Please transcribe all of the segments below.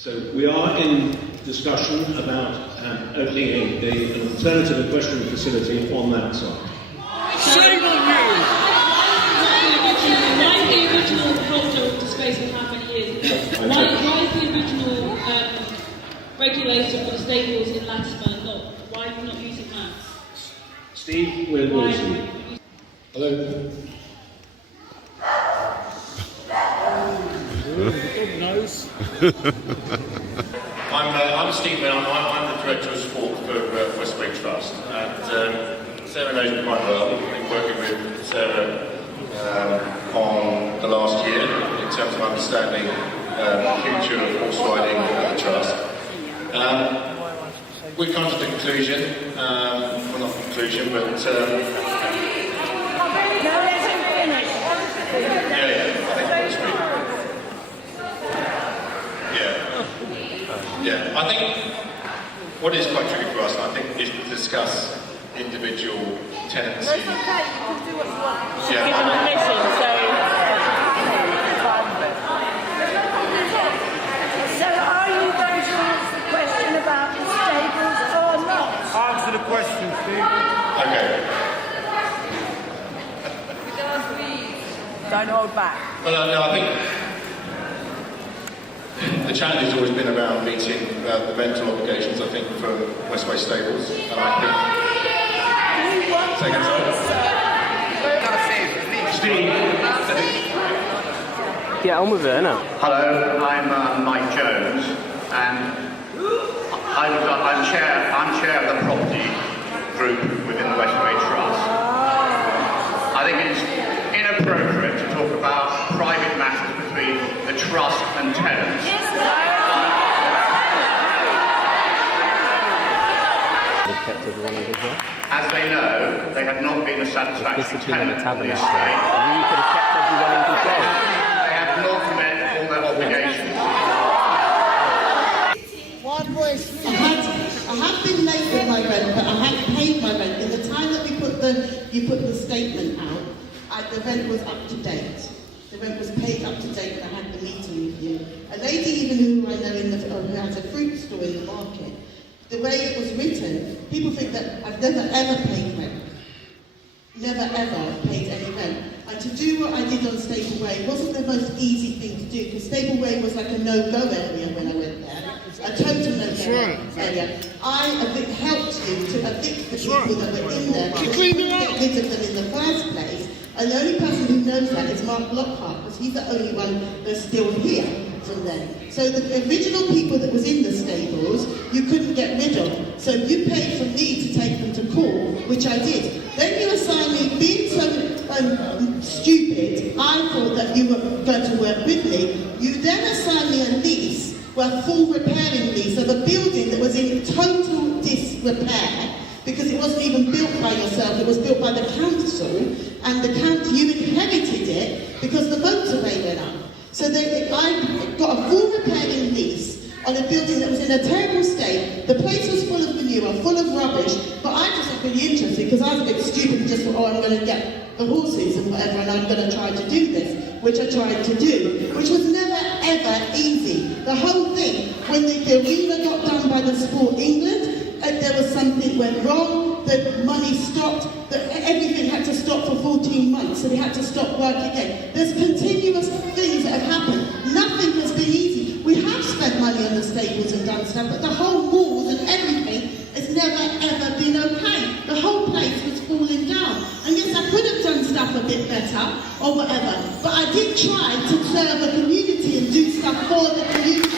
So we are in discussion about opening an alternative equestrian facility on that site. Shame on you! Why is the original holder of the space for how many years? Why is the original regulator for the stables in Ladbroke not? Why are you not using that? Steve, we're losing. Hello. God knows. I'm Steve. I'm the director of sport for Westway Trust, and Sarah knows me quite well. I've been working with Sarah on the last year in terms of understanding the future of horse riding at the trust. We come to the conclusion, well not conclusion, but I think what is quite tricky for us, I think, is to discuss individual tenancies. No, it's okay, you can do what you want. Yeah, Give permission, so are you going to answer the question about the stables or not? Answer the question, Steve. Okay. Don't hold back. Well, no, I think the challenge has always been around meeting the rental obligations, I think, for Westway Stables, and I think... Get on with it, innit? Hello, I'm Mike Jones, and I'm chair of the property group within the Westway Trust. I think it's inappropriate to talk about private matters between the trust and tenants. As they know, they have not been a satisfactory tenant on the estate. You could have kept everyone in control. They have not met all their obligations. I have been late with my rent, but I have paid my rent. In the time that you put the statement out, the rent was up to date. The rent was paid up to date when I had the meeting with you. A lady even who I know who has a fruit store in the market, the way it was written, people think that I've never ever paid rent. Never ever paid any rent. And to do what I did on Stable Way wasn't the most easy thing to do, because Stable Way was like a no-go area when I went there. A total no-go area. I helped you to evict the people that were in there because we couldn't get rid of them in the first place. And the only person who knows that is Mark Lockhart, because he's the only one that's still here from then. So the original people that was in the stables, you couldn't get rid of. So you paid for me to take them to court, which I did. Then you assigned me, being so stupid, I thought that you were going to work with me. You then assigned me a lease, a full repairing lease of a building that was in total disrepair, because it wasn't even built by yourself, it was built by the council, and the council, you inherited it because the motorway went up. So I got a full repairing lease on a building that was in a terrible state. The place was full of manure, full of rubbish, but I just was really interested because I was a bit stupid and just thought, oh, I'm going to get the horses and whatever, and I'm going to try to do this, which I tried to do, which was never ever easy. The whole thing, when the arena got done by the Sport England, there was something went wrong, the money stopped, everything had to stop for 14 months, so we had to stop work again. There's continuous things that have happened. Nothing has been easy. We have spent money on the stables and done stuff, but the whole walls and everything has never ever been okay. The whole place was falling down. And yes, I could have done stuff a bit better, or whatever, but I did try to serve a community and do stuff for the community.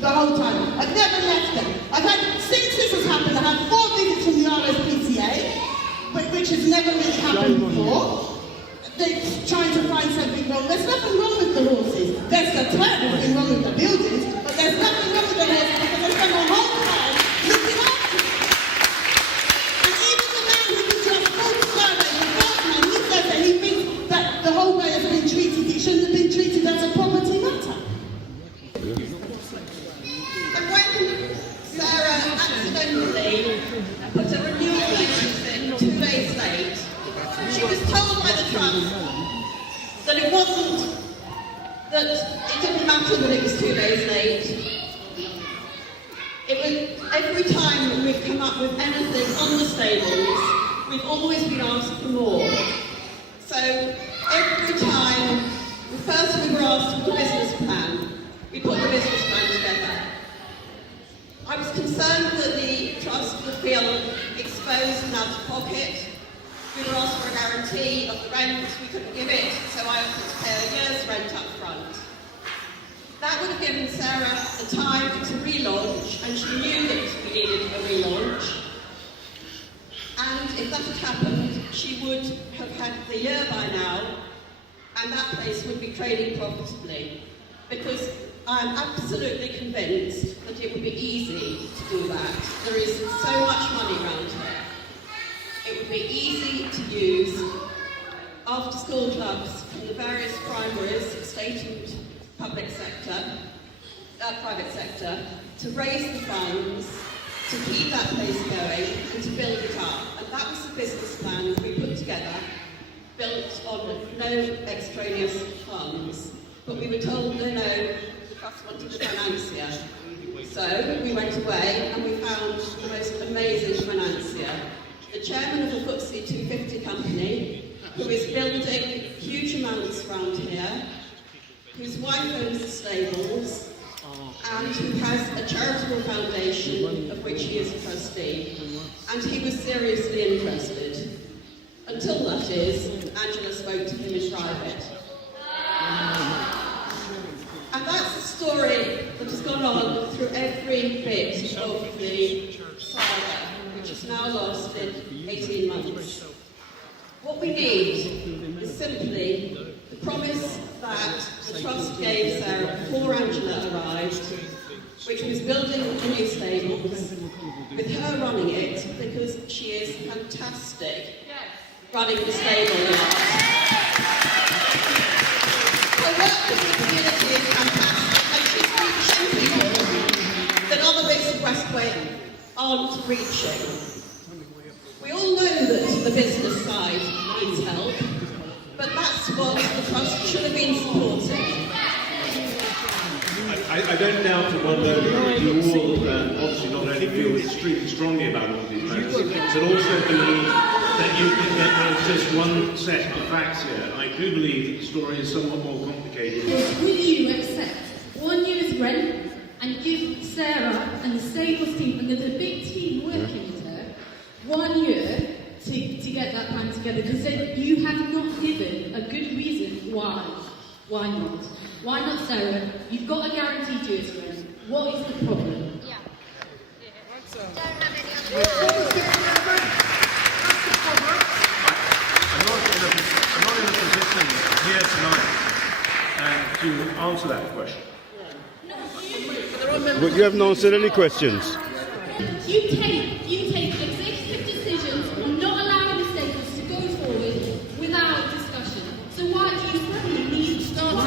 The whole time. I've never left them. I've had, since this has happened, I've had 4 visits from the RSPCA, which has never really happened before. They're trying to find something wrong. There's nothing wrong with the horses. There's a terrible thing wrong with the buildings, but there's nothing wrong with the horses because they spend the whole time looking after them. And even the man who did your full survey, the first man, he says that he thinks that the whole way has been treated, it shouldn't have been treated as a property matter. that it didn't matter that it was 2 days late. Every time we've come up with anything on the stables, we've always been asked for more. So every time, first we were asked for the business plan, we put the business plan together. I was concerned that the trust would feel exposed and out of pocket. We were asked for a guarantee of the rent, we couldn't give it, so I offered to pay a year's rent up front. That would have given Sarah the time to relaunch, and she knew that we needed a relaunch. And if that had happened, she would have had the year by now, and that place would be trading profitably. Because I'm absolutely convinced that it would be easy to do that. There is so much money around here. It would be easy to use after-school clubs from the various primaries, state and public sector, private sector, to raise the funds, to keep that place going and to build it up. And that was the business plan we put together, built on no extraneous funds. But we were told, no, the trust wanted a financier. So we went away and we found the most amazing financier, the chairman of a FTSE 250 company, who is building huge amounts around here, whose wife owns the stables, and who has a charitable foundation of which he is a trustee. And he was seriously interested. Until, that is, Angela spoke to him in private. And that's the story that has gone on through every bit of the saga, which has now lasted 18 months. What we need is simply the promise that the trust gave Sarah before Angela arrived, which was building a new stables, with her running it, because she is fantastic running the stable yard. Her work with the community is fantastic, and she's reaching people that other bits of Westway aren't reaching. We all know that the business side needs help, but that's what the trust should have been supporting. I don't doubt for one moment that you all obviously not only feel extremely strongly about all these matters, but also believe that there's just one set of facts here. I do believe that the story is somewhat more complicated. Will you accept 1 year's rent and give Sarah and the stables team, and there's a big team working with her, 1 year to get that plan together? Because you have not given a good reason why. Why not? Why not, Sarah? You've got a guaranteed year's rent. What is the problem? Yeah. I'm not in a position here tonight to answer that question. But you haven't answered any questions. You take executive decisions on not allowing the stables to go forward without discussion. So why do you suddenly need to start all of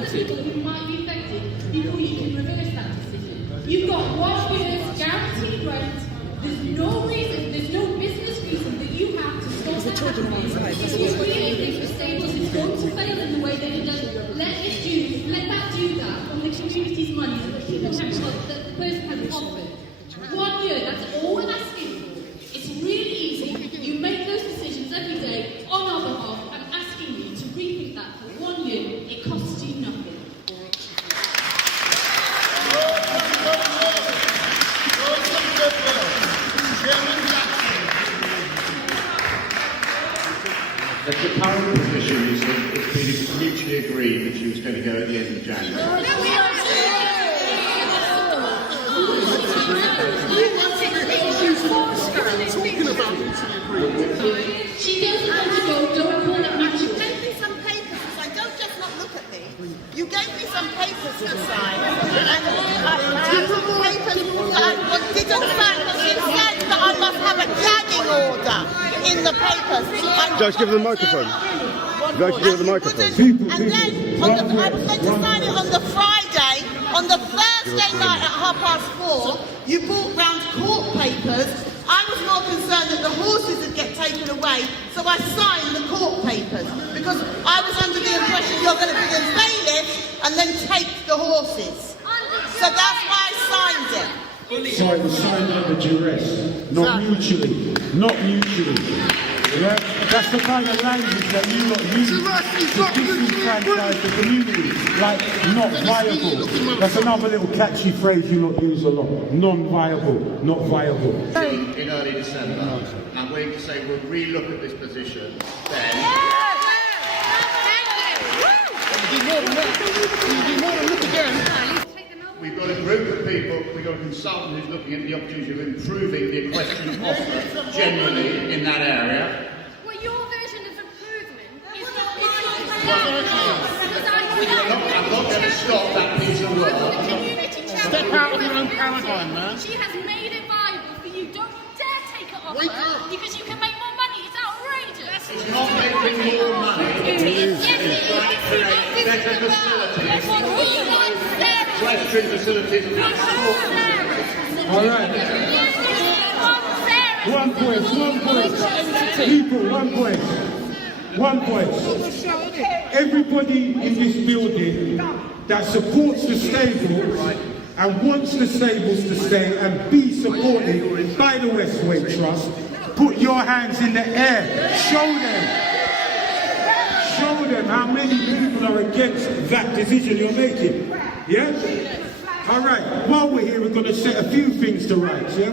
the people who might be affected before you can reverse that decision? You've got 1 year's guaranteed rent. There's no reason, there's no business reason that you have to stop that happening. If you really think the stables is going to fail in the way that it does, let that do that from the community's money that the person has offered. 1 year, that's all we're asking for. It's really easy. You make those decisions every day on our behalf. I'm asking you to rethink that for 1 year. It costs you nothing. The current position is that it's been mutually agreed that she was going to go at the end of January. She doesn't want to go. Don't call it mutual. You gave me some papers to sign. Don't just not look at me. You gave me some papers to sign. And I have some papers that I didn't sign. She said that I must have a gagging order in the papers. Just give her the microphone. Just give her the microphone. And then I was meant to sign it on the Friday. On the Thursday night at 4:30, you brought round court papers. I was more concerned that the horses would get taken away, so I signed the court papers because I was under the impression you're going to be in bailiff and then take the horses. So that's why I signed it. So it was signed under duress, not mutually. Not mutually. Yeah? That's the kind of language that you lot use to disenfranchise the community. Like, not viable. That's another little catchy phrase you lot use a lot. Non-viable, not viable. In early December, I'm willing to say we'll re-look at this position then. We've got a group of people, we've got a consultant who's looking at the opportunity of improving the equestrian offer generally in that area. Well, your version of improvement is not I'm not going to stop that piece of work. Step out of your own paradigm, man. She has made it viable for you. Don't dare take it off her because you can make more money. It's outrageous. It's not making more money. It's trying to create better facilities. Equestrian facilities and sport. All right. 1 point, 1 point. People, 1 point. 1 point. Everybody in this building that supports the stable and wants the stables to stay and be supported by the Westway Trust, put your hands in the air. Show them how many people are against that decision you're making. Yeah? All right. While we're here, we're going to set a few things to rights. Yeah?